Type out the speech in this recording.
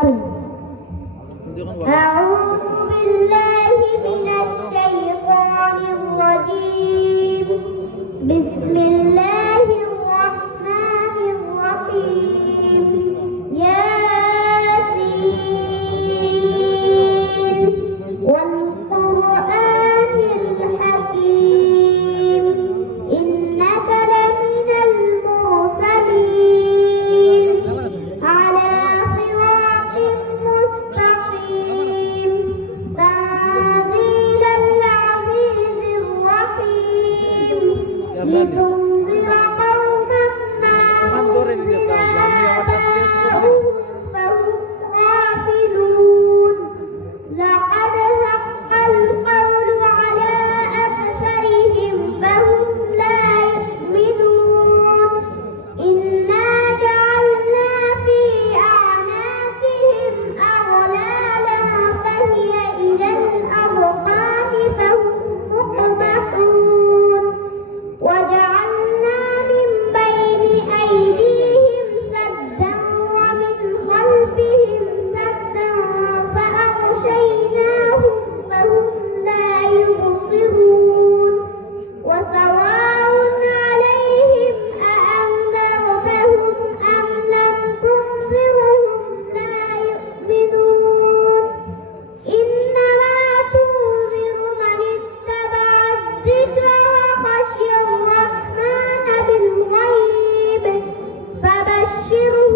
لكم. أعوذ بالله من الشيطان الرجيم. بسم الله الرحمن الرحيم. ياسين والقرآن الحكيم إنك لمن المرسلين على صراط مستقيم تنزيل العزيز الرحيم لتنذر قوما ما أنزل آباؤهم فهم غافلون. لقد حق القول على أكثرهم فهم لا يؤمنون. إنا جعلنا في أعناقهم أغلالا فهي إلى الأذقان فهم مقمحون. وجعلنا من بين أيديهم سدا ومن خلفهم سدا فأغشيناهم فهم لا يبصرون. وسواء عليهم أأنذرتهم أم لم تنذرهم لا يؤمنون. إنما تنذر من اتبع الذكر وخشي الرحمن بالغيب فبشره